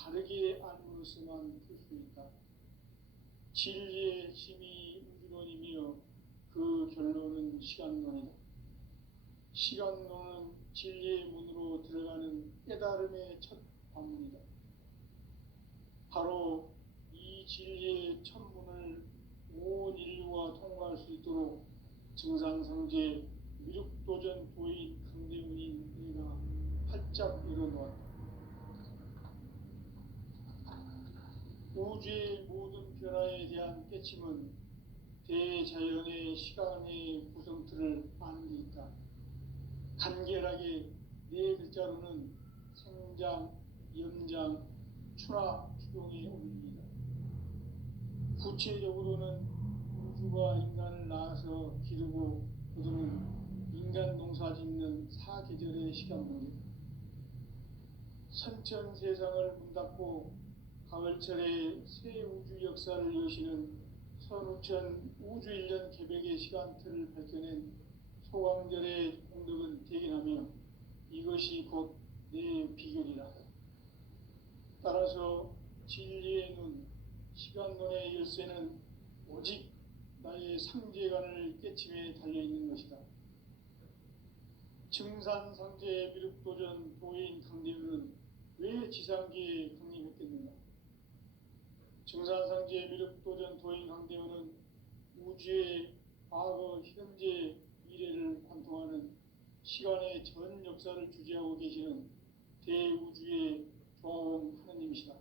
바르게 알므로서만 풀 수 있다. 진리의 핵심이 우주론이며 그 결론은 시간론이다. 시간론은 진리의 문으로 들어가는 깨달음의 첫 관문이다. 바로 이 진리의 첫 문을 온 인류가 통과할 수 있도록 증상성제 미륵도전 도인 강대문인 내가 활짝 열어놓았다. 우주의 모든 변화에 대한 깨침은 대자연의 시간의 구성틀을 아는 데 있다. 간결하게 네 글자로는 생장, 연장, 추나 추동의 원리이다. 구체적으로는 우주가 인간을 낳아서 기르고 거두는 인간 농사 짓는 사계절의 시간물이다. 선천 세상을 문 닫고 가을철에 새 우주 역사를 여시는 선우천 우주 1년 개백의 시간틀을 밝혀낸 소광절의 공덕은 대견하며 이것이 곧 내 비결이라. 따라서 진리의 눈, 시간론의 열쇠는 오직 나의 상제관을 깨침에 달려있는 것이다. 증산상제 미륵도전 도인 강대문은 왜 지상계에 강림했겠는가? 증산상제 미륵도전 도인 강대문은 우주의 과거, 현재, 미래를 관통하는 시간의 전 역사를 주재하고 계시는 대우주의 조음 하느님이시다.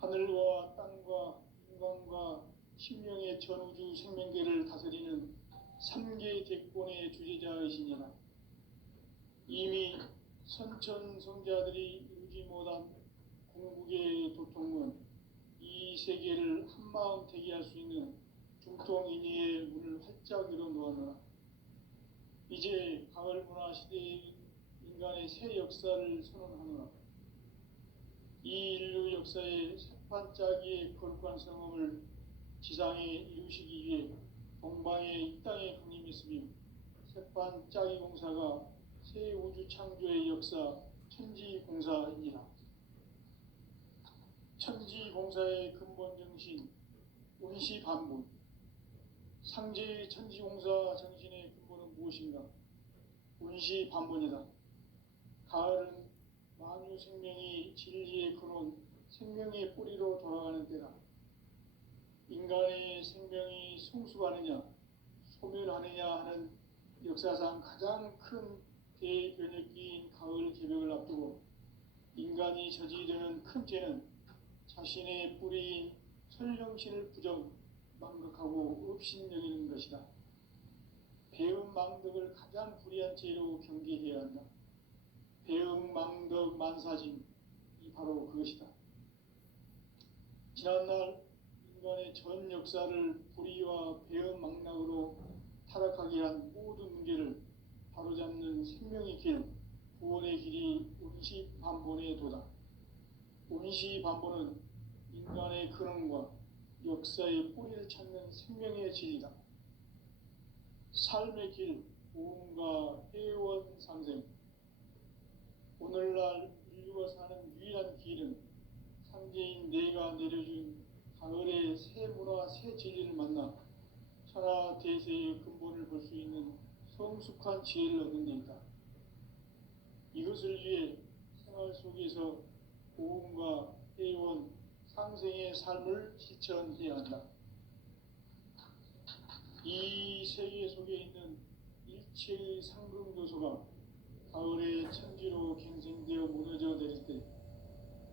하늘과 땅과 인간과 신명의 전우주 생명계를 다스리는 3개 대권의 주제자이시니라. 이미 선천성자들이 이루지 못한 궁극의 도통은 이 세계를 한마음 대기할 수 있는 중통인의의 문을 활짝 열어놓았노라. 이제 가을 문화 시대의 인간의 새 역사를 선언하노라. 이 인류 역사의 새판짜기의 거룩한 성험을 지상에 이루시기 위해 동방의 이 땅에 강림했으며 새판짜기 공사가 새 우주 창조의 역사 천지공사이니라. 천지공사의 근본 정신 운시반본. 상제의 천지공사 정신의 근본은 무엇인가? 운시반본이다. 가을은 만유 생명이 진리의 근원, 생명의 뿌리로 돌아가는 때다. 인간의 생명이 성숙하느냐, 소멸하느냐 하는 역사상 가장 큰 대변혁기인 가을 개벽을 앞두고 인간이 저지르는 큰 죄는 자신의 뿌리인 설령신을 부정, 망각하고 업신여기는 것이다. 배은망덕을 가장 불의한 죄로 경계해야 한다. 배은망덕 만사짐이 바로 그것이다. 지난날 인간의 전 역사를 불의와 배은망락으로 타락하게 한 모든 문제를 바로잡는 생명의 길, 구원의 길이 운시반본의 도다. 운시반본은 인간의 근원과 역사의 뿌리를 찾는 생명의 진리다. 삶의 길, 보험과 회원 상생. 오늘날 인류가 사는 유일한 길은 상제인 내가 내려준 가을의 새 문화, 새 진리를 만나 천하 대세의 근본을 볼 수 있는 성숙한 지혜를 얻는 데 있다. 이것을 위해 생활 속에서 보험과 회원, 상생의 삶을 실천해야 한다. 이 세계 속에 있는 일체의 상금교소가 가을의 천지로 갱생되어 무너져 내릴 때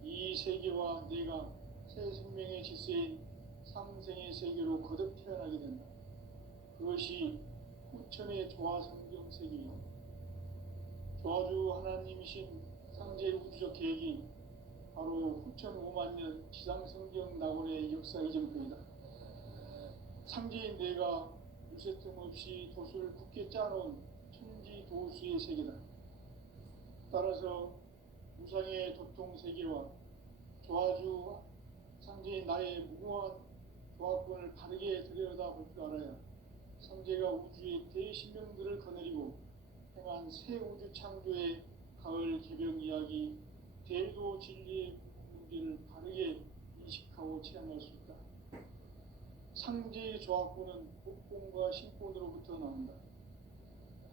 이 세계와 내가 새 생명의 질서인 상생의 세계로 거듭 태어나게 된다. 그것이 후천의 조화성경 세계이다. 조화주 하나님이신 상제 우주적 계획이 바로 후천 5만 년 지상성경 낙원의 역사 이전표이다. 상제인 내가 유세틈 없이 도수를 굳게 짜놓은 천지도수의 세계다. 따라서 무상의 도통 세계와 조화주 상제인 나의 무궁한 조화권을 바르게 들여다볼 줄 알아야 상제가 우주의 대신명들을 거느리고 행한 새 우주 창조의 가을 개벽 이야기, 대도 진리의 조합구는 곡권과 신권으로부터 나온다.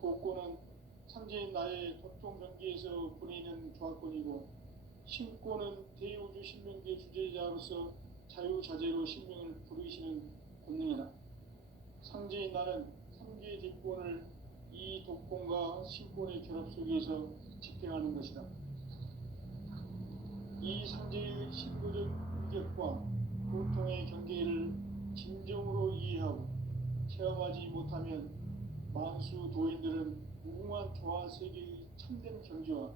곡권은 상제인 나의 도통 경계에서 보내는 조합권이고, 신권은 대우주 신명계 주제자로서 자유자재로 신명을 부르시는 권능이다. 상제인 나는 상제 뒷권을 이 독권과 신권의 결합 속에서 집행하는 것이다. 이 상제의 신도적 위격과 고통의 경계를 진정으로 이해하고 체험하지 못하면 만수 도인들은 무궁한 조화 세계의 참된 경지와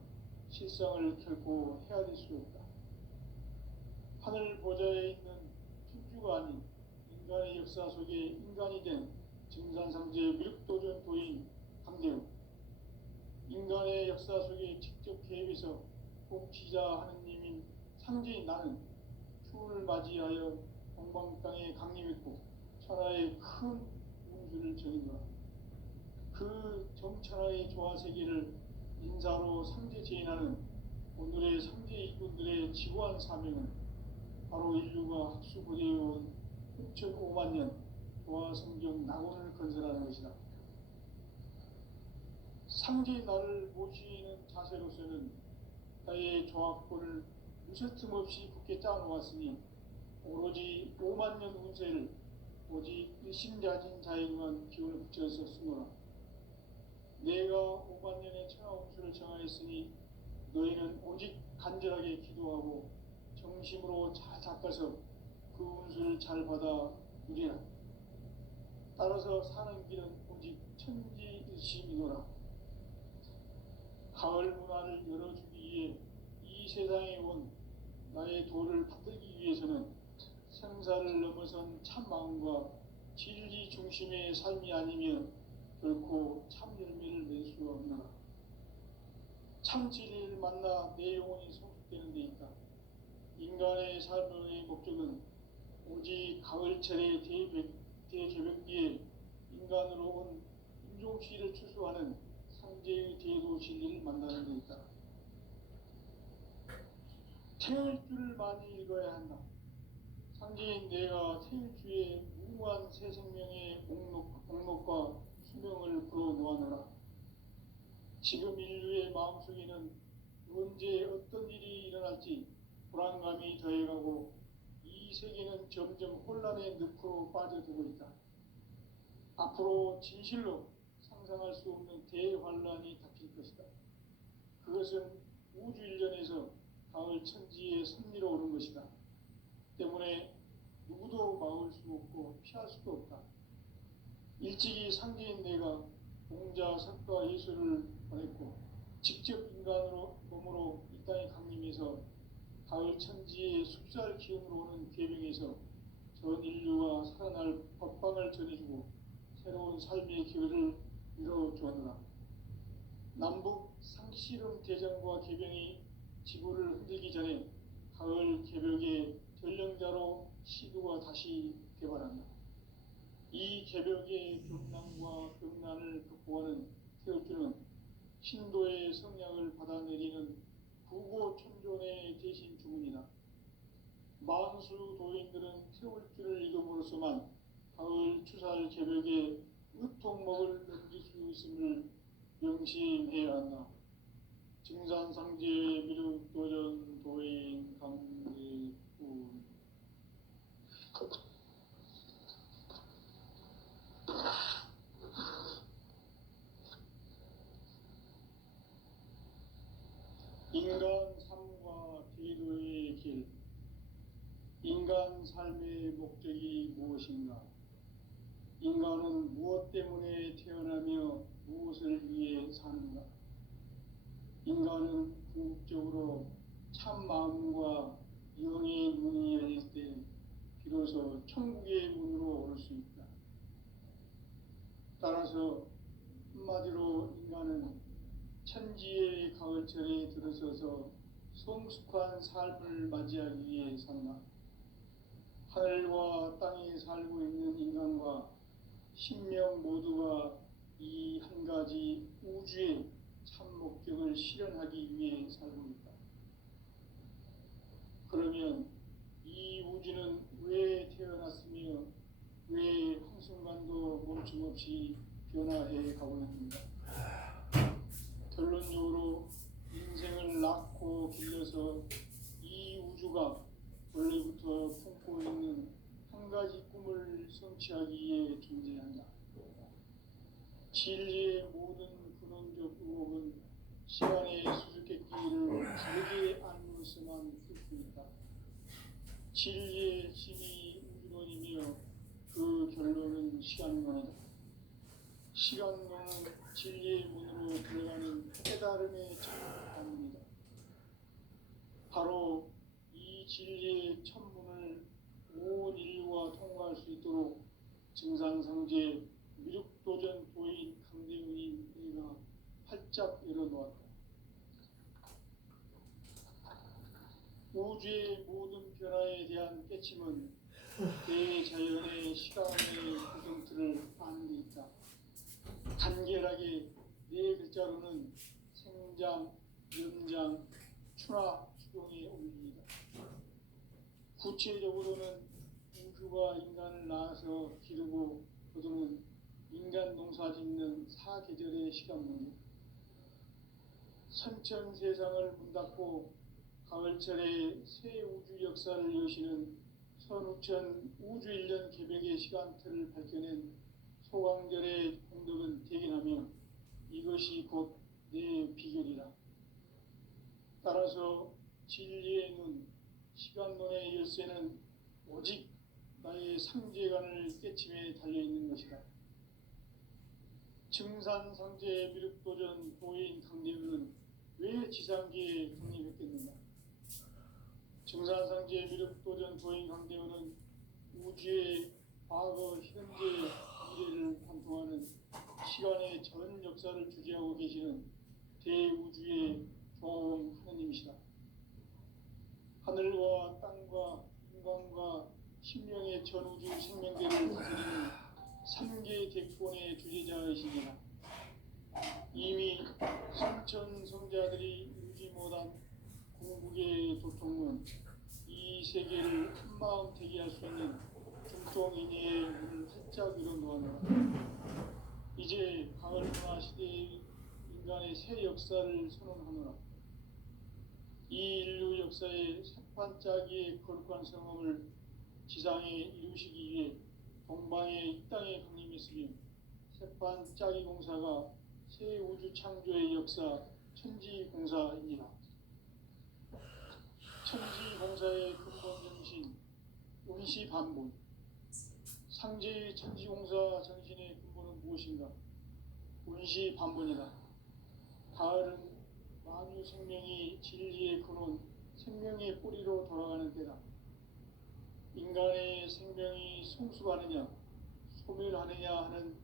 실상을 결코 헤아릴 수 없다. 하늘 보좌에 있는 천주가 아닌 인간의 역사 속에 인간이 된 증산상제 미륵도전 도인 강대우, 인간의 역사 속에 직접 개입해서 통치자 하느님인 상제인 나는 추운을 맞이하여 동방 땅에 강림했고 천하의 큰 운수를 전인노라. 그 정천하의 조화 세계를 인사로 상제 제인하는 오늘의 상제 이군들의 지구한 사명은 바로 인류가 학수고대해온 6,500만 년 조화 성경 낙원을 건설하는 것이다. 상제인 나를 모시는 자세로서는 나의 조합권을 무쇠틈 없이 굳게 짜놓았으니 오로지 5만 년 운세를 오직 일심자진 자에게만 기운을 붙여서 쓰노라. 내가 5만 년의 천하 운수를 정하였으니 너희는 오직 간절하게 기도하고 정심으로 잘 닦아서 그 운수를 잘 받아 누리라. 따라서 사는 길은 오직 천지일심이노라. 가을 문화를 열어주기 위해 이 세상에 온 나의 도를 받들기 위해서는 생사를 넘어선 참 마음과 진리 중심의 삶이 아니면 결코 참 열매를 낼 수 없노라. 참 진리를 만나 내 영혼이 성숙되는 데 있다. 인간의 삶의 목적은 오직 가을철의 대개벽기에 인간으로 온 인종시를 추수하는 상제의 대도 진리를 만나는 데 있다. 태울 줄을 많이 읽어야 한다. 상제인 내가 태울 주의 무궁한 새 생명의 목록과 수명을 불어놓아노라. 지금 인류의 마음속에는 언제 어떤 일이 일어날지 불안감이 더해가고 이 세계는 점점 혼란의 늪으로 빠져들고 있다. 앞으로 진실로 상상할 수 없는 대환란이 닥칠 것이다. 그것은 우주 일련에서 가을 천지에 선미로 오는 것이다. 때문에 누구도 막을 수 없고 피할 수도 없다. 일찍이 상제인 내가 공자, 석가, 예수를 보냈고 직접 인간으로 몸으로 이 땅에 강림해서 가을 천지의 숲살 기운으로 오는 계명에서 전 인류가 살아날 법방을 전해주고 새로운 삶의 기회를 이뤄주었노라. 남북 상씨름 대전과 계병이 지구를 흔들기 전에 가을 개벽의 전령자로 시도가 다시 개발한다. 이 개벽의 경난과 경난을 극복하는 태울주는 신도의 성량을 받아내리는 부고천존의 대신 주문이다. 만수 도인들은 태울주를 읽음으로써만 가을 추살 개벽에 으통목을 넘길 수 있음을 명심해야 한다. 증산상제의 미륵도전 도인 강대훈. 인간 삶과 대도의 길. 인간 삶의 목적이 무엇인가? 인간은 무엇 때문에 태어나며 무엇을 위해 사는가? 인간은 궁극적으로 참 마음과 영의 문이 열릴 때 비로소 천국의 문으로 올 수 있다. 따라서 한마디로 인간은 천지의 가을철에 들어서서 성숙한 삶을 맞이하기 위해 산다. 하늘과 땅에 살고 있는 인간과 신명 모두가 이 한 가지 우주의 참 목적을 실현하기 위해 살고 있다. 그러면 이 우주는 왜 태어났으며 왜 한순간도 멈춤 없이 변화해 가고 있는가? 결론적으로 인생을 낳고 길러서 이 우주가 원래부터 품고 있는 한 가지 꿈을 성취하기 위해 존재한다. 진리의 모든 근원적 의혹은 시간의 수수께끼를 다르게 알므로서만 풀 수 있다. 진리의 힘이 우주론이며 그 결론은 시간론이다. 시간론은 진리의 문으로 들어가는 깨달음의 천문이다. 바로 이 진리의 천문을 온 인류가 통과할 수 있도록 증산성제 미륵도전 도인 강대훈이 내가 활짝 열어놓았다. 우주의 모든 변화에 대한 깨침은 대자연의 시간의 구성틀을 아는 데 있다. 간결하게 네 글자로는 생장, 연장, 추나 추동의 원리이다. 구체적으로는 우주가 인간을 낳아서 기르고 거두는 인간 농사 짓는 사계절의 시간문이다. 선천 세상을 문 닫고 가을철에 새 우주 역사를 여시는 선우천 우주 1년 개벽의 시간틀을 밝혀낸 소강절의 공덕은 대견하며 이것이 곧 내 비결이라. 따라서 진리의 눈, 시간론의 열쇠는 오직 나의 상제관을 깨침에 달려있는 것이다. 증산상제 미륵도전 도인 강대훈은 왜 지상계에 강림했겠는가? 증산상제 미륵도전 도인 강대훈은 우주의 과거, 현재, 미래를 관통하는 시간의 전 역사를 주재하고 계시는 대우주의 종 하느님이시다. 하늘과 땅과 인간과 신명의 전우주 생명계를 다스리는 3개 대권의 주재자이시니라. 이미 선천성자들이 이루지 못한 궁극의 도통문, 이 세계를 한마음 되게 할 수 있는 중통인의 문을 활짝 열어놓았노라. 이제 가을 문화 시대의 인간의 새 역사를 선언하노라. 이 인류 역사의 새판짜기의 거룩한 성험을 지상에 이루시기 위해 동방의 이 땅에 강림했으며 새판짜기 공사가 새 우주 창조의 역사 천지공사이니라. 천지공사의 근본 정신 운시반본. 상제의 천지공사 정신의 근본은 무엇인가? 운시반본이다. 가을은 만유 생명이 진리의 근원, 생명의 뿌리로 돌아가는 때다. 인간의 생명이 성숙하느냐, 소멸하느냐 하는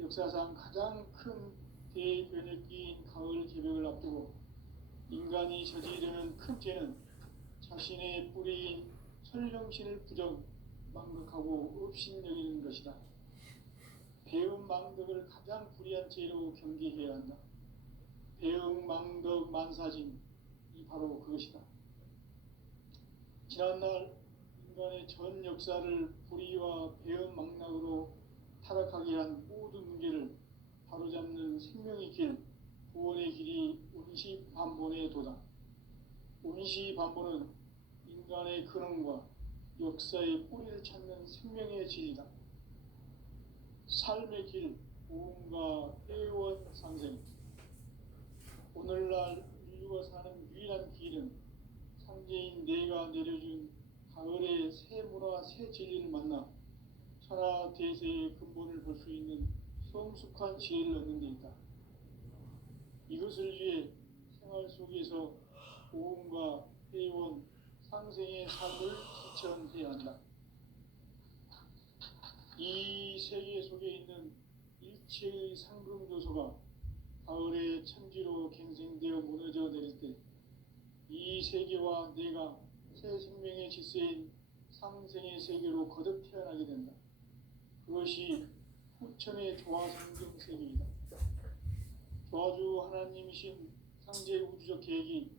역사상 가장 큰 대변혁기인 가을 개벽을 앞두고 인간이 저지르는 큰 죄는 자신의 뿌리인 설령신을 부정, 망극하고 업신여기는 것이다. 배음 망덕을 가장 불의한 죄로 경계해야 한다. 배음 망덕 만사진, 이 바로 그것이다. 지난날 인간의 전 역사를 불의와 배음 망락으로 타락하게 한 모든 문제를 바로잡는 생명의 길, 구원의 길이 운시반본의 도다. 운시반본은 인간의 근원과 역사의 뿌리를 찾는 생명의 질이다. 삶의 길, 부흥과 회원 상생. 오늘날 인류가 사는 유일한 길은 상제인 내가 내려준 가을의 새 문화, 새 진리를 만나 천하 대세의 근본을 볼 수 있는 성숙한 지혜를 얻는 데 있다. 이것을 위해 생활 속에서 부흥과 회원, 상생의 삶을 실천해야 한다. 이 세계 속에 있는 일체의 상금요소가 가을의 천지로 갱생되어 무너져 내릴 때 이 세계와 내가 새 생명의 질서인 상생의 세계로 거듭 태어나게 된다. 그것이 후천의 조화성경 세계이다. 조화주 하나님이신 상제 우주적 계획이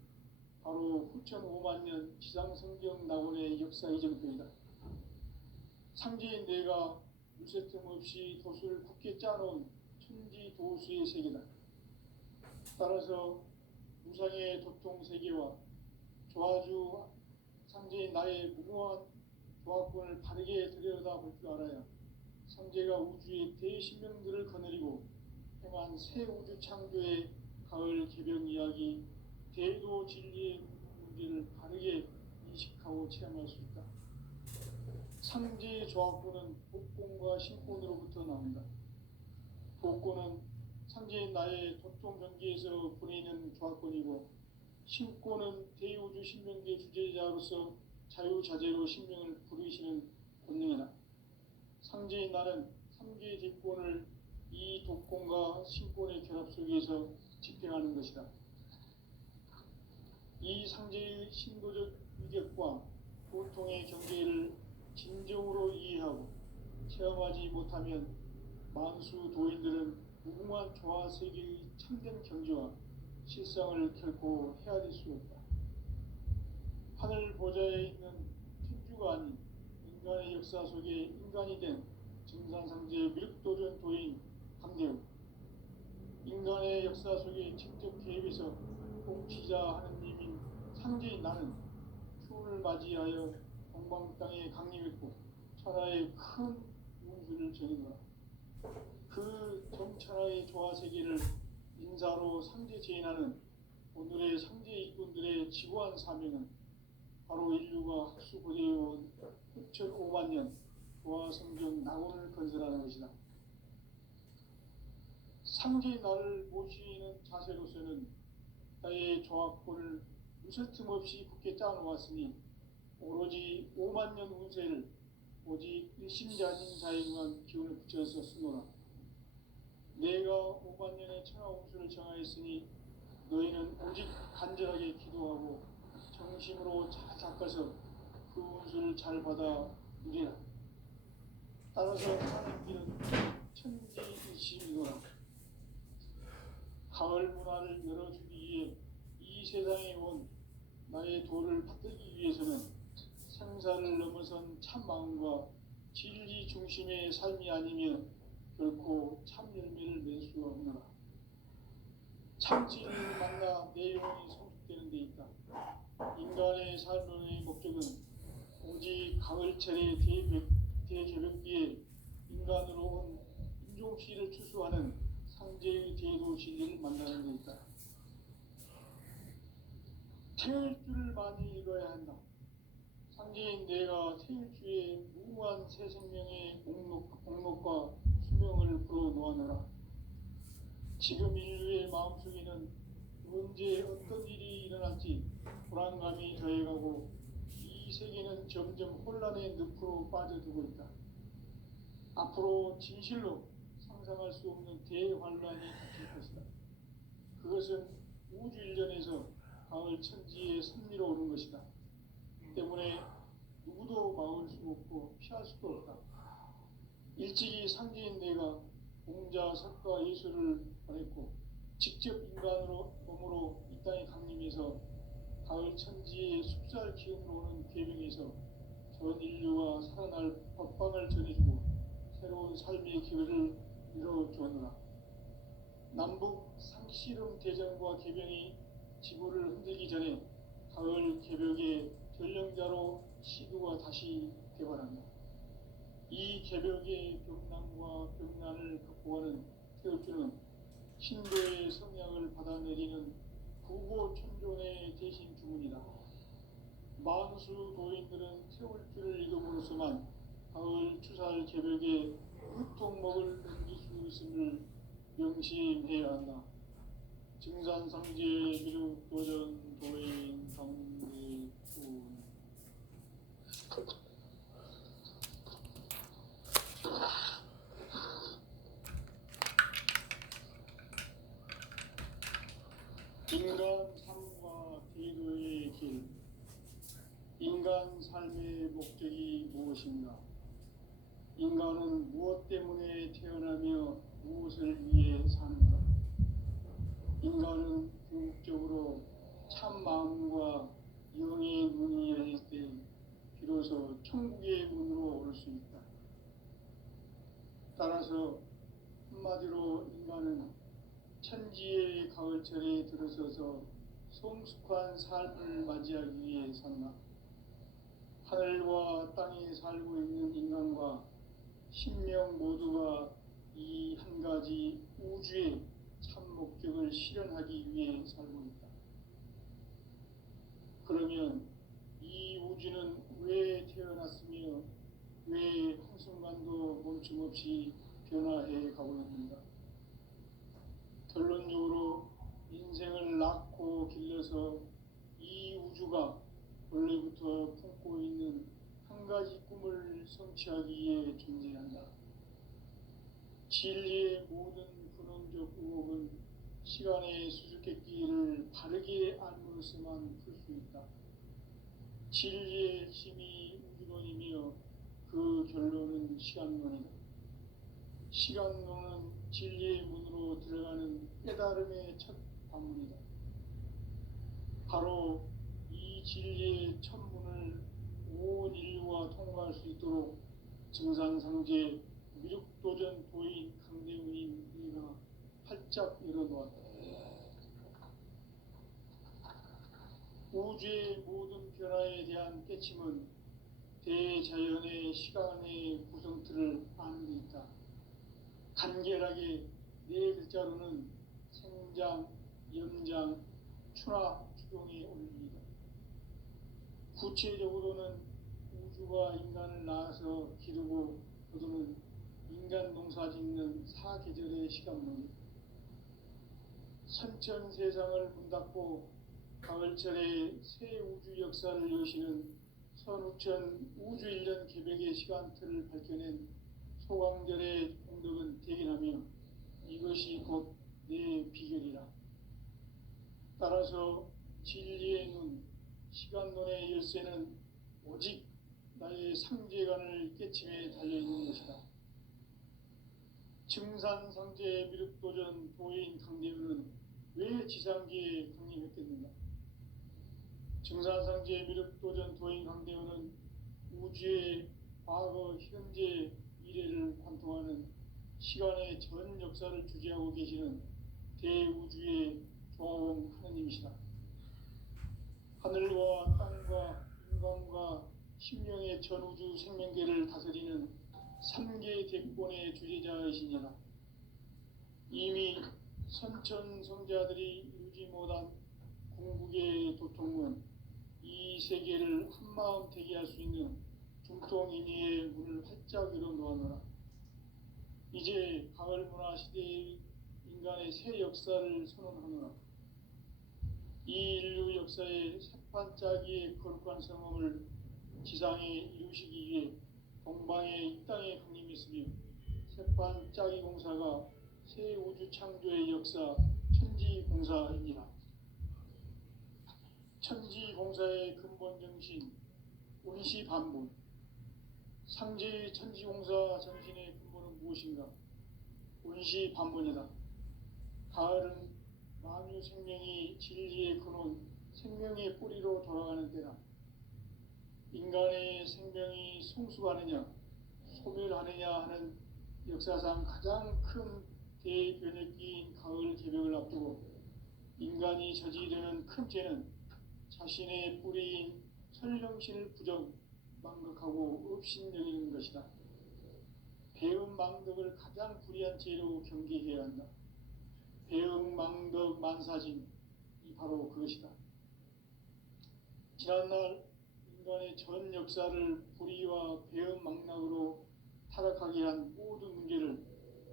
바로 후천 5만 년 지상성경 낙원의 역사 이정표이다. 상제인 내가 무쇠틈 없이 돛을 굳게 짜놓은 천지 도수의 세계다. 따라서 무상의 도통 세계와 조화주 상제인 나의 무궁한 조합권을 바르게 들여다볼 줄 알아야 상제가 우주의 대신명들을 거느리고 행한 새 우주 창조의 가을 개벽 이야기, 대도 진리의 문제를 바르게 인식하고 체험할 수 있다. 상제의 조합권은 복권과 신권으로부터 나온다. 복권은 상제인 나의 도통 경계에서 보내는 조합권이고, 신권은 대우주 신명계 주제자로서 자유자재로 신명을 부르시는 본능이다. 상제인 나는 3개의 뒷권을 이 독권과 신권의 결합 속에서 집행하는 것이다. 이 상제의 신도적 위격과 고통의 경계를 진정으로 이해하고 체험하지 못하면 만수 도인들은 무궁한 조화 세계의 참된 경지와 실상을 결코 헤아릴 수 없다. 하늘 보좌에 있는 천주가 아닌 인간의 역사 속에 인간이 된 증산상제의 밀도전 도인 강대우, 인간의 역사 속에 직접 개입해서 통치자 하느님인 상제인 나는 추운을 맞이하여 동방 땅에 강림했고 천하의 큰 운수를 전이노라. 그 정천하의 조화 세계를 인사로 상제 제인하는 오늘의 상제 일꾼들의 지구한 사명은 바로 인류가 학수고대해온 흑천 5만 년 조화 성경 낙원을 건설하는 것이다. 상제의 나를 모시는 자세로서는 나의 조합권을 무쇠틈 없이 굳게 짜놓았으니 오로지 5만 년 운세를 오직 일심자진 자에게만 기운을 붙여서 쓰노라. 내가 5만 년의 천하 운수를 정하였으니 너희는 오직 간절하게 기도하고 정심으로 잘 닦아서 그 운수를 잘 받아 누리라. 따라서 하는 길은 천지일심이노라. 가을 문화를 열어주기 위해 이 세상에 온 나의 도를 받들기 위해서는 생사를 넘어선 참 마음과 진리 중심의 삶이 아니면 결코 참 열매를 낼 수 없노라. 참 진리를 만나 내 영혼이 성숙되는 데 있다. 인간의 삶의 목적은 오직 가을철의 대개벽기에 인간으로 온 인종씨를 추수하는 상제의 대도 진리를 만나는 데 있다. 태일주를 많이 읽어야 한다. 상제인 내가 태일주의 무궁한 새 생명의 목록과 수명을 불어놓아노라. 지금 인류의 마음속에는 언제 어떤 일이 일어날지 불안감이 더해가고 이 세계는 점점 혼란의 늪으로 빠져들고 있다. 앞으로 진실로 상상할 수 없는 대환란이 닥칠 것이다. 그것은 우주 일전에서 가을 천지의 섭리로 오는 것이다. 때문에 누구도 막을 수 없고 피할 수도 없다. 일찍이 상제인 내가 공자, 석가, 예수를 보냈고 직접 인간으로 몸으로 이 땅에 강림해서 가을 천지의 숲살 기운으로 오는 궤병에서 전 인류가 살아날 법방을 전해주고 새로운 삶의 기회를 이뤄주었노라. 남북 상씨름 대전과 개병이 지구를 흔들기 전에 가을 개벽의 전령자로 시도가 다시 개발한다. 이 개벽의 병난과 병난을 극복하는 태울주는 신도의 성향을 받아내리는 구고천존의 대신 주문이다. 만수 도인들은 태울주를 읽음으로써만 가을 추살 개벽의 흑통목을 넘길 수 있음을 명심해야 한다. 증산상제 미륵도전 도인 강대군. 인간 삶과 대도의 길. 인간 삶의 목적이 무엇인가? 인간은 무엇 때문에 태어나며 무엇을 위해 사는가? 인간은 궁극적으로 참 마음과 영의 문이 열릴 때 비로소 천국의 문으로 올 수 있다. 따라서 한마디로 인간은 천지의 가을철에 들어서서 성숙한 삶을 맞이하기 위해 산다. 하늘과 땅에 살고 있는 인간과 신명 모두가 이 한 가지 우주의 참 목적을 실현하기 위해 살고 있다. 그러면 이 우주는 왜 태어났으며 왜 한순간도 멈춤없이 변화해 가고 있는가? 결론적으로 인생을 낳고 길러서 이 우주가 원래부터 품고 있는 한 가지 꿈을 성취하기 위해 존재한다. 진리의 모든 근원적 의혹은 시간의 수수께끼를 바르게 알므로서만 풀 수 있다. 진리의 핵심이 우주론이며 그 결론은 시간론이다. 시간론은 진리의 문으로 들어가는 깨달음의 첫 방문이다. 바로 이 진리의 첫 문을 온 인류가 통과할 수 있도록 증산상제 미륵도전 도인 강대훈이가 활짝 열어놓았다. 우주의 모든 변화에 대한 깨침은 대자연의 시간의 구성틀을 아는 데 있다. 간결하게 네 글자로는 생장, 염장, 추나 추동에 올립니다. 구체적으로는 우주가 인간을 낳아서 기르고 거두는 인간 농사 짓는 사계절의 시간론이다. 선천 세상을 문 닫고 가을철에 새 우주 역사를 여시는 선우천 우주 1년 개백의 시간틀을 밝혀낸 소강절의 공덕은 대견하며 이것이 곧 내 비결이라. 따라서 진리의 눈, 시간론의 열쇠는 오직 나의 상제관을 깨침에 달려있는 것이다. 증산상제 미륵도전 도인 강대훈은 왜 지상기에 강림했겠는가? 증산상제 미륵도전 도인 강대훈은 우주의 과거, 현재, 미래를 관통하는 시간의 전 역사를 주재하고 계시는 대우주의 조화원 하느님이시다. 하늘과 땅과 인간과 심령의 전우주 생명계를 다스리는 3개 대권의 주재자이시니라. 이미 선천성자들이 이루지 못한 궁극의 도통은 이 세계를 한마음 되게 할 수 있는 중통인의의 문을 활짝 열어놓았노라. 이제 가을 문화 시대의 인간의 새 역사를 선언하노라. 이 인류 역사의 새반짝이의 거룩한 성험을 지상에 이루시기 위해 동방의 이 땅에 강림했으며 새반짝이 공사가 새 우주 창조의 역사 천지공사이니라. 천지공사의 근본 정신 운시반본. 상제의 천지공사 정신의 근본은 무엇인가? 운시반본이다. 가을은 만유 생명이 진리의 근원, 생명의 뿌리로 돌아가는 때다. 인간의 생명이 성숙하느냐, 소멸하느냐 하는 역사상 가장 큰 대변혁기인 가을 개벽을 앞두고 인간이 저지르는 큰 죄는 자신의 뿌리인 설령신을 부정, 망각하고 업신여기는 것이다. 배음 망덕을 가장 불의한 죄로 경계해야 한다. 배음 망덕 만사진, 이 바로 그것이다. 지난날 인간의 전 역사를 불의와 배음 망락으로 타락하게 한 모든 문제를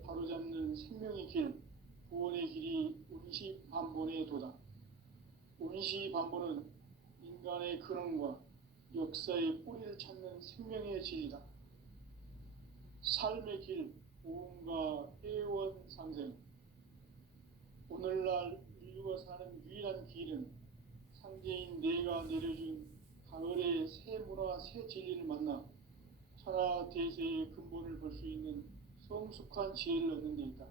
바로잡는 생명의 길, 구원의 길이 운시반본의 도다. 운시반본은 인간의 근원과 역사의 뿌리를 찾는 생명의 진리다. 삶의 길, 보험과 애원상생. 오늘날 인류가 사는 유일한 길은 상제인 내가 내려준 가을의 새 문화, 새 진리를 만나 천하 대세의 근본을 볼 수 있는 성숙한 지혜를 얻는 데 있다.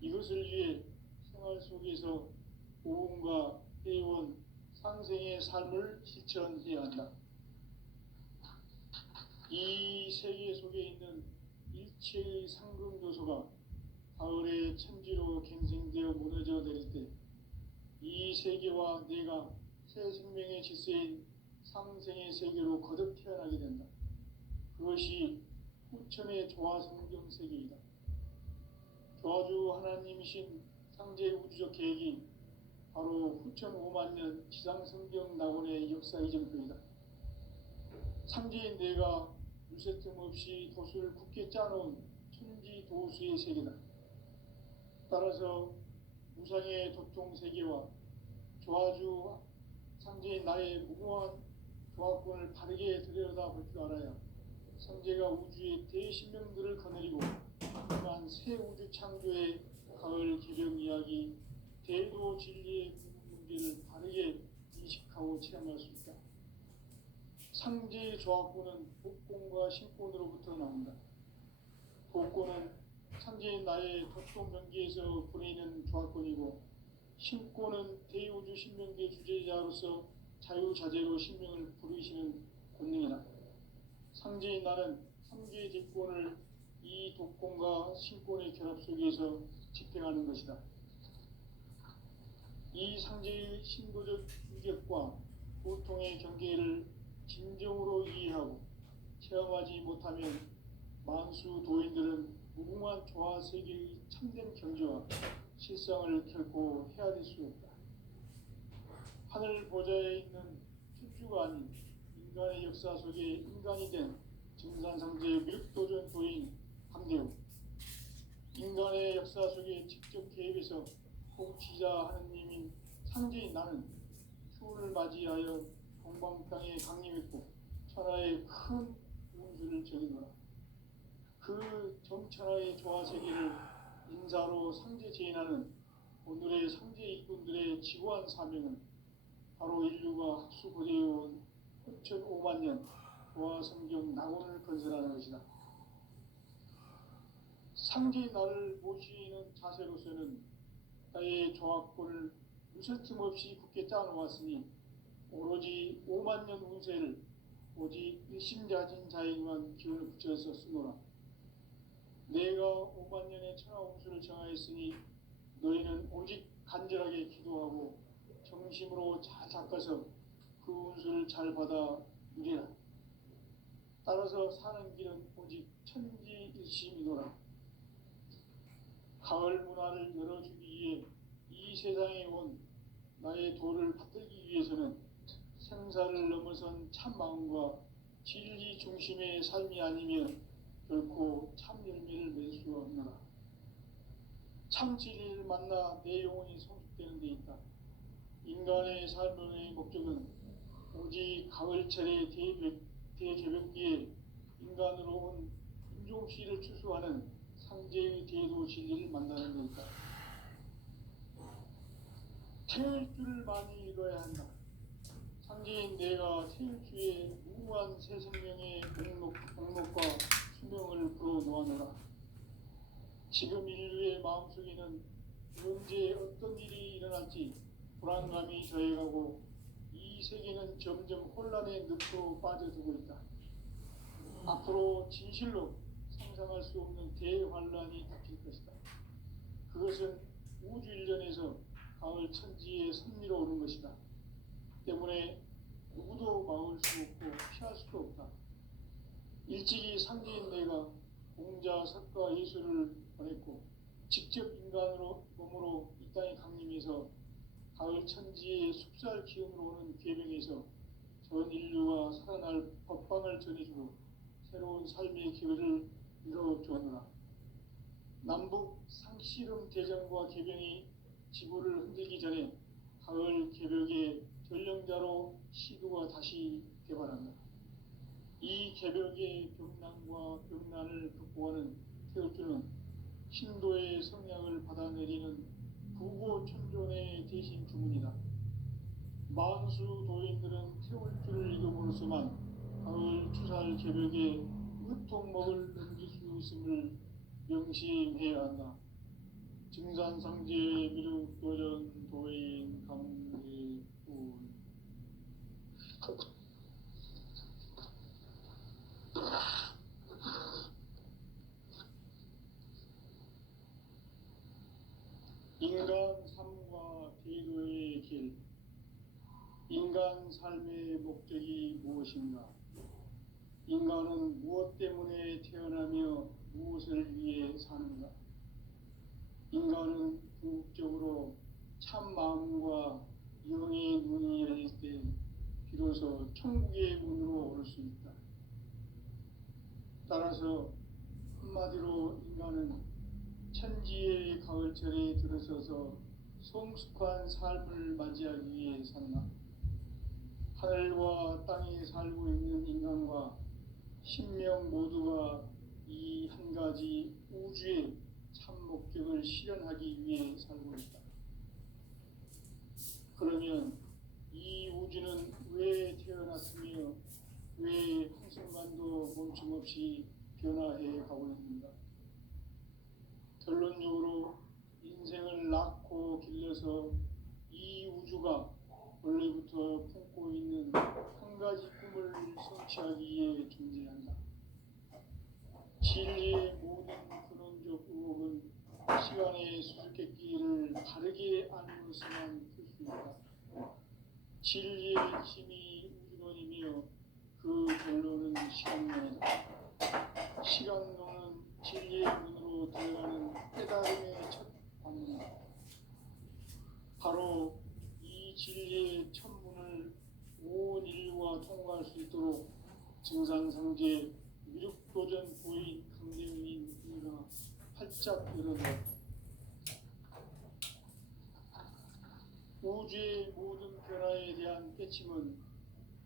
이것을 위해 생활 속에서 보험과 애원, 상생의 삶을 실천해야 한다. 이 세계 속에 있는 일체의 상금 요소가 가을의 천지로 갱생되어 무너져 내릴 때 이 세계와 내가 새 생명의 질서인 상생의 세계로 거듭 태어나게 된다. 그것이 후천의 조화성경 세계이다. 조화주 하나님이신 상제 우주적 계획이 바로 후천 5만 년 지상성경 낙원의 역사 이정표이다. 상제인 내가 물새틈 없이 도수를 굳게 짜놓은 천지 도수의 세계다. 따라서 무상의 도통 세계와 조화주 상제인 나의 무궁한 조화권을 바르게 들여다볼 줄 알아야 상제가 우주의 대신명들을 거느리고 그간 새 우주 창조의 가을 개벽 이야기 대도 진리의 문제를 바르게 인식하고 체험할 수 있다. 상제의 조화권은 복권과 신권으로부터 나온다. 복권은 상제인 나의 도통 명기에서 보내는 조화권이고, 신권은 대우주 신명기의 주제자로서 자유자재로 신명을 부르시는 권능이다. 상제인 나는 3개의 뒷권을 이 독권과 신권의 결합 속에서 집행하는 것이다. 이 상제의 신도적 인격과 보통의 경계를 진정으로 이해하고 체험하지 못하면 만수 도인들은 무궁한 조화 세계의 참된 경지와 실상을 결코 헤아릴 수 없다. 하늘 보좌에 있는 천주가 아닌 인간의 역사 속에 인간이 된 증산상제의 미륵도전 도인 강대우, 인간의 역사 속에 직접 개입해서 통치자 하느님인 상제인 나는 추운을 맞이하여 동방 땅에 강림했고 천하의 큰 운수를 정의노라. 그 정천하의 조화세계를 인사로 상제 제인하는 오늘의 상제 일꾼들의 지고한 사명은 바로 인류가 학수고대해온 3,500만 년 조화성경 낙원을 건설하는 것이다. 상제인 나를 모시는 자세로서는 나의 조화권을 무설틈 없이 굳게 짜놓았으니 오로지 5만 년 운세를 오직 일심자진 자에게만 기운을 붙여서 쓰노라. 내가 5만 년의 천하 운수를 정하였으니 너희는 오직 간절하게 기도하고 정심으로 잘 닦아서 그 운수를 잘 받아 누리라. 따라서 사는 길은 오직 천지일심이노라. 가을 문화를 열어주기 위해 이 세상에 온 나의 도를 받들기 위해서는 생사를 넘어선 참 마음과 진리 중심의 삶이 아니면 결코 참 열매를 맺을 수 없노라. 참 진리를 만나 내 영혼이 성숙되는 데 있다. 인간의 삶의 목적은 오직 가을철의 대개벽기에 인간으로 온 인종시를 추수하는 상제의 대도 진리를 만나는 데 있다. 태일 줄을 많이 읽어야 한다. 상제인 내가 태일주의 무궁한 새 생명의 목록과 수명을 불어놓아노라. 지금 인류의 마음속에는 언제 어떤 일이 일어날지 불안감이 저해가고 이 세계는 점점 혼란의 늪으로 빠져들고 있다. 앞으로 진실로 상상할 수 없는 대환란이 닥칠 것이다. 그것은 우주 일련에서 가을 천지의 섭리로 오는 것이다. 때문에 누구도 막을 수 없고 피할 수도 없다. 일찍이 상제인 내가 공자, 석가, 예수를 보냈고 직접 인간으로 몸으로 이 땅에 강림해서 가을 천지의 숲살 기운으로 오는 계명에서 전 인류가 살아날 법방을 전해주고 새로운 삶의 기회를 이뤄주었노라. 남북 상씨름 대전과 개병이 지구를 흔들기 전에 가을 개벽의 전령자로 시도가 다시 개발한다. 이 개벽의 병난과 병난을 극복하는 태울주는 신도의 성량을 받아내리는 부고천존의 대신 주문이다. 만수 도인들은 태울주를 읽음으로써만 가을 추살 개벽의 으통목을 넘길 수 있음을 명심해야 한다. 증산상제의 미륵도전 도인 강대훈. 삶의 목적이 무엇인가? 인간은 무엇 때문에 태어나며 무엇을 위해 사는가? 인간은 궁극적으로 참 마음과 영의 문이 열릴 때 비로소 천국의 문으로 올 수 있다. 따라서 한마디로 인간은 천지의 가을철에 들어서서 성숙한 삶을 맞이하기 위해 산다. 하늘과 땅에 살고 있는 인간과 신명 모두가 이 한 가지 우주의 참 목적을 실현하기 위해 살고 있다. 그러면 이 우주는 왜 태어났으며 왜 한순간도 멈춤없이 변화해 가고 있는가? 결론적으로 인생을 낳고 길러서 이 우주가 원래부터 품고 있는 한 가지 꿈을 성취하기 위해 존재한다. 진리의 모든 근원적 의혹은 시간의 수수께끼를 바르게 알므로서만 풀 수 있다. 진리의 핵심이 우주론이며 그 결론은 시간론이다. 시간론은 진리의 문으로 들어가는 깨달음의 첫 관문이다. 바로 이 진리의 첫 문을 온 인류가 통과할 수 있도록 증산상제 미륵도전 부인 강대윤인 이가 활짝 열어놓았다. 우주의 모든 변화에 대한 깨침은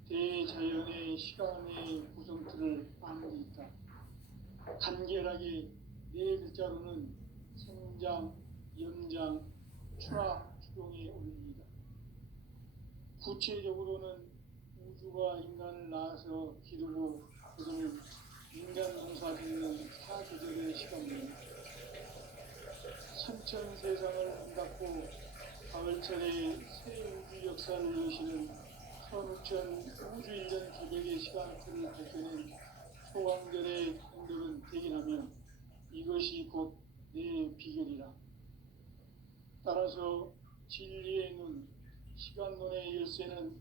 대자연의 시간의 구성틀을 아는 데 있다. 간결하게 네 글자로는 생장, 연장, 추락, 추동의 원리이다. 구체적으로는 우주가 인간을 낳아서 기르고 그들을 인간 농사짓는 사계절의 시간입니다. 선천 세상을 한닫고 가을철에 새 우주 역사를 여시는 15,000 우주 1년 기백의 시간틀을 밝혀낸 소강절의 행동은 대긴하면 이것이 곧 내 비결이라. 따라서 진리의 눈, 시간론의 열쇠는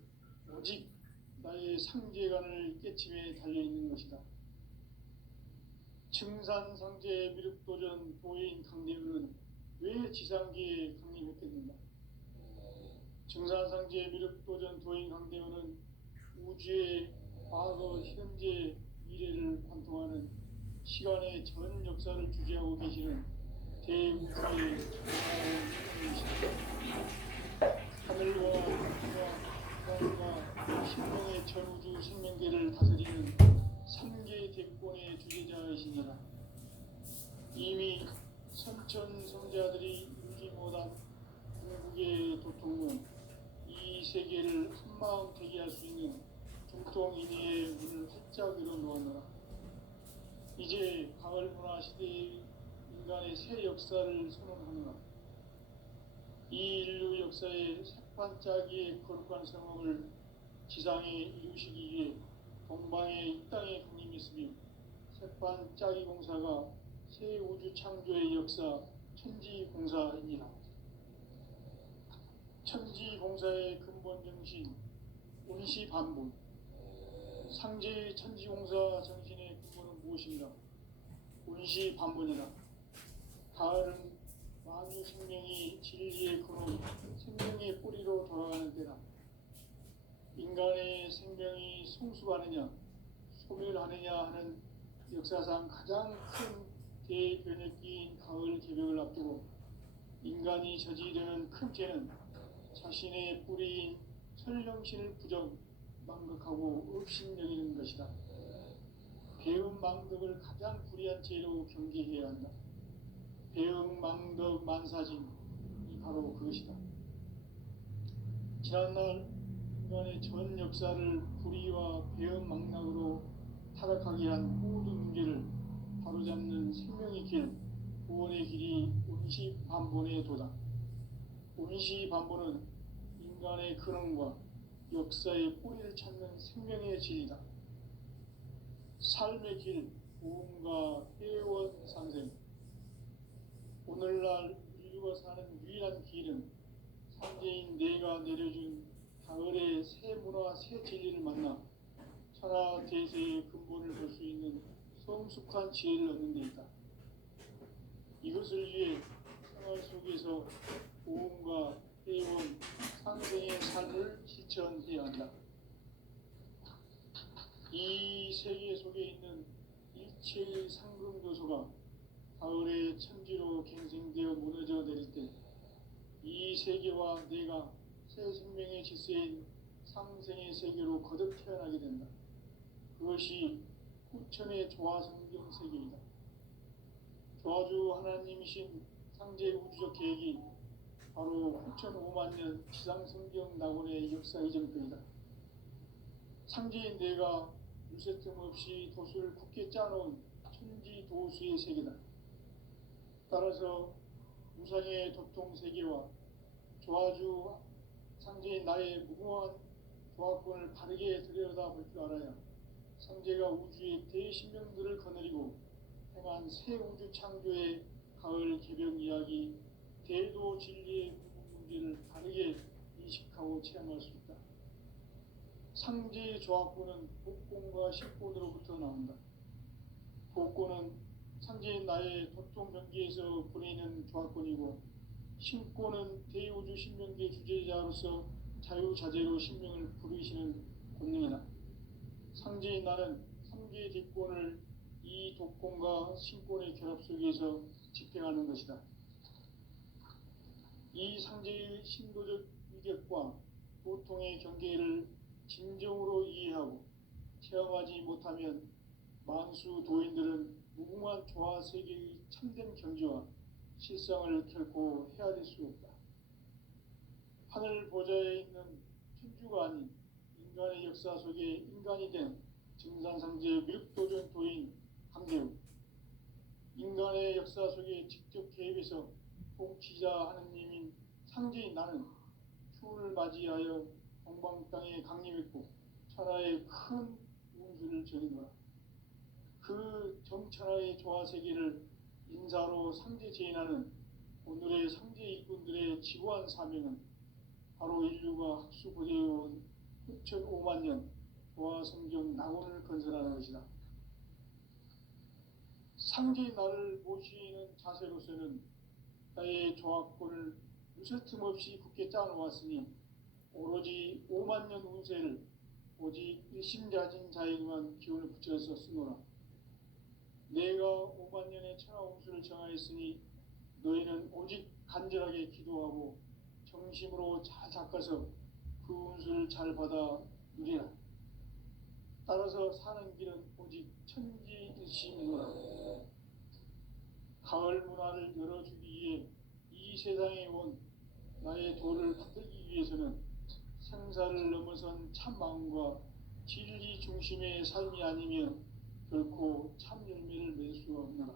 오직 나의 상제관을 깨침에 달려있는 것이다. 증산상제 미륵도전 도인 강대윤은 왜 지상계에 강림했겠는가? 증산상제 미륵도전 도인 강대윤은 우주의 과거, 현재, 미래를 관통하는 시간의 전 역사를 주재하고 계시는 대우주의 전사이시다. 하늘과 땅과 신명의 전우주 생명계를 다스리는 3개 대권의 주재자이시니라. 이미 선천성자들이 이루지 못한 궁극의 도통문, 이 세계를 한마음 되게 할 수 있는 중통인의의 문을 활짝 열어놓았노라. 이제 가을 문화 시대의 인간의 새 역사를 선언하노라. 이 인류 역사의 새판짜기의 거룩한 성업을 지상에 이루시기 위해 동방의 이 땅에 강림했으며 새판짜기 공사가 새 우주 창조의 역사 천지공사이니라. 천지공사의 근본 정신 운시반분, 상제의 천지공사 정신의 근본은 무엇인가? 운시반분이다. 가을은 만유 생명이 진리의 근원, 생명의 뿌리로 돌아가는 때다. 인간의 생명이 성숙하느냐, 소멸하느냐 하는 역사상 가장 큰 대변혁기인 가을 개벽을 앞두고 인간이 저지르는 큰 죄는 자신의 뿌리인 설령신을 부정, 망극하고 업신여기는 것이다. 배음 망덕을 가장 불의한 죄로 경계해야 한다. 배음 망덕 만사진이 바로 그것이다. 지난날 인간의 전 역사를 불의와 배음 망락으로 타락하게 한 모든 문제를 바로잡는 생명의 길, 구원의 길이 운시반본의 도다. 운시반본은 인간의 근원과 역사의 뿌리를 찾는 생명의 진리다. 삶의 길, 구원과 회원 상생. 오늘날 인류가 사는 유일한 길은 상제인 내가 내려준 가을의 새 문화 새 진리를 만나 천하 대세의 근본을 볼 수 있는 성숙한 지혜를 얻는 데 있다. 이것을 위해 생활 속에서 고음과 회원, 상생의 삶을 실천해야 한다. 이 세계 속에 있는 일체의 상금도소가 가을의 천지로 갱생되어 무너져 내릴 때 이 세계와 내가 새 생명의 질서인 상생의 세계로 거듭 태어나게 된다. 그것이 후천의 조화성경 세계이다. 조화주 하나님이신 상제 우주적 계획이 바로 후천 5만 년 지상성경 낙원의 역사 이전부이다. 상제인 내가 유세 틈 없이 도수를 굳게 짜놓은 천지 도수의 세계다. 따라서 우상의 도통 세계와 조화주 상제인 나의 무궁한 조화권을 바르게 들여다볼 줄 알아야 상제가 우주의 대신명들을 거느리고 행한 새 우주 창조의 가을 개벽 이야기 대도 진리의 문제를 바르게 인식하고 체험할 수 있다. 상제의 조화권은 복권과 식권으로부터 나온다. 복권은 상제인 나의 도통 경계에서 보내는 조화권이고, 신권은 대우주 신명계 주제자로서 자유자재로 신명을 부르시는 권능이다. 상제인 나는 3개의 대권을 이 독권과 신권의 결합 속에서 집행하는 것이다. 이 상제의 신도적 위격과 보통의 경계를 진정으로 이해하고 체험하지 못하면 만수 도인들은 무궁한 조화 세계의 참된 경지와 실상을 결코 헤아릴 수 없다. 하늘 보좌에 있는 천주가 아닌 인간의 역사 속에 인간이 된 증산상제 미륵도전 도인 강대우, 인간의 역사 속에 직접 개입해서 통치자 하느님인 상제인 나는 추운을 맞이하여 동방 땅에 강림했고 천하의 큰 운수를 전이노라. 그 정천하의 조화세계를 인사로 상제 제인하는 오늘의 상제 일꾼들의 지고한 사명은 바로 인류가 학수고대해온 후천 5만 년 조화성경 낙원을 건설하는 것이다. 상제의 나를 모시는 자세로서는 나의 조화권을 유세틈 없이 굳게 짜놓았으니 오로지 5만 년 운세를 오직 일심자진 자에게만 기운을 붙여서 쓰노라. 내가 5만 년의 천하 운수를 정하였으니 너희는 오직 간절하게 기도하고 정심으로 잘 닦아서 그 운수를 잘 받아 누리라. 따라서 사는 길은 오직 천지일심이노라. 가을 문화를 열어주기 위해 이 세상에 온 나의 도를 받들기 위해서는 생사를 넘어선 참 마음과 진리 중심의 삶이 아니면 결코 참 열매를 맺을 수 없노라.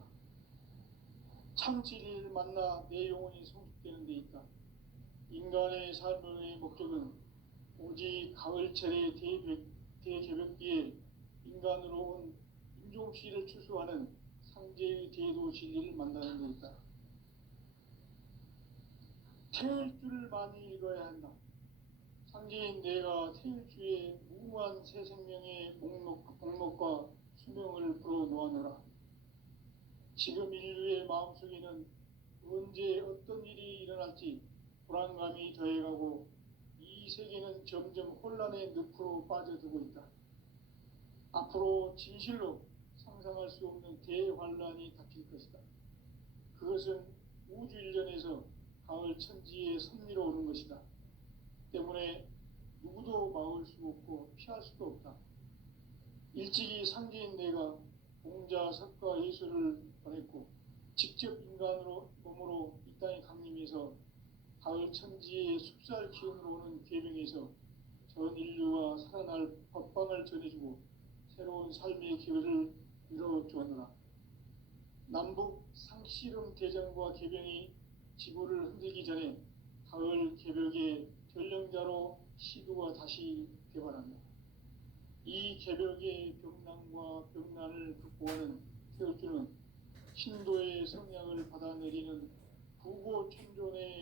참 진리를 만나 내 영혼이 성숙되는 데 있다. 인간의 삶의 목적은 오직 가을철의 대개벽기에 인간으로 온 인종시를 추수하는 상제의 대도 진리를 만나는 데 있다. 태일주를 많이 읽어야 한다. 상제인 내가 태일주의 무궁한 새 생명의 목록과 수명을 불어놓아노라. 지금 인류의 마음속에는 언제 어떤 일이 일어날지 불안감이 더해가고 이 세계는 점점 혼란의 늪으로 빠져들고 있다. 앞으로 진실로 상상할 수 없는 대환란이 닥칠 것이다. 그것은 우주 일전에서 가을 천지의 섭리로 오는 것이다. 때문에 누구도 막을 수 없고 피할 수도 없다. 일찍이 상제인 내가 공자, 석가, 예수를 보냈고 직접 인간으로 몸으로 이 땅에 강림해서 가을 천지의 숲살 기운으로 오는 계명에서 전 인류가 살아날 법방을 전해주고 새로운 삶의 기회를 이뤄주었노라. 남북 상씨름 대전과 개병이 지구를 흔들기 전에 가을 개벽의 전령자로 시도가 다시 개발한다. 이 개벽의 병난과 병난을 극복하는 태울주는 신도의 성향을 받아내리는 부고 천존의